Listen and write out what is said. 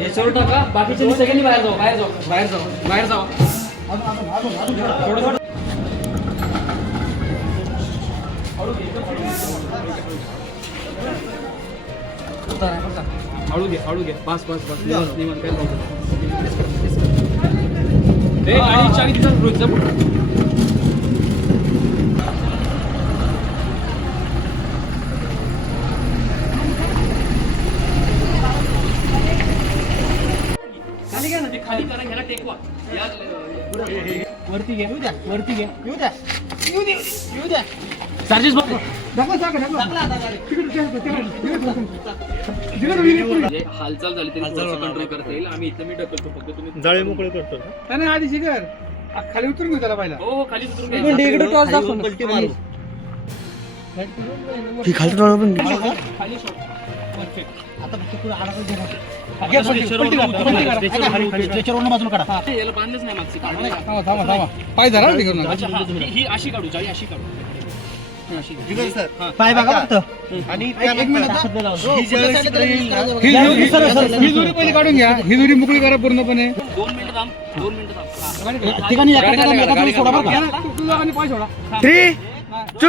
याच्यावर टाका. बाकीचे सगळ्यांनी बाहेर जाऊ बाहेर जाऊ. बाहेर जाऊ बाहेर जाऊ. थोडं. हळू घे हळू घे. बस बस बस. निवांत, निवांत, काही problem? नाही. ए, गाडी चावी तिथं रोहित जा खाली घ्या ना ते खाली करा ह्याला टेकवा. या. वरती घे येऊ द्या वरती घे येऊ द्या येऊ दे येऊ द्या. चार्जेस बघ म्हणजे हालचाल झाली तरी कंट्रोल करता येईल. आम्ही इथं मी ढकलतो फक्त तुम्ही जाळे मोकळे करतो. नाही नाही, आधी शिकर खाली उतरून घेऊ त्याला पहिला. हो हो खाली उतरून घ्या. पलटी मारू. खाली सोड Perfect. याला बांधलंच नाही मागची. काढू थांबा थांबा थांबा. पाय धरा अच्छा, हा. ही- ही अशी काढू जाळी अशी काढू. अशी काढू. पाय बघा फक्त. आणि एक मिनिट. ही ज्यावेळेस इकडे येईल ना, ही जुरी- ही जुरी पहिली काढून घ्या. ही मोकळी करा पूर्णपणे. दोन मिनिटं थांब दोन मिनिटं थांब. हा. गाडी गाडी गाडी गाडी सोडा बरं का? तू- तुझा आणि पाय सोडा थ्री टू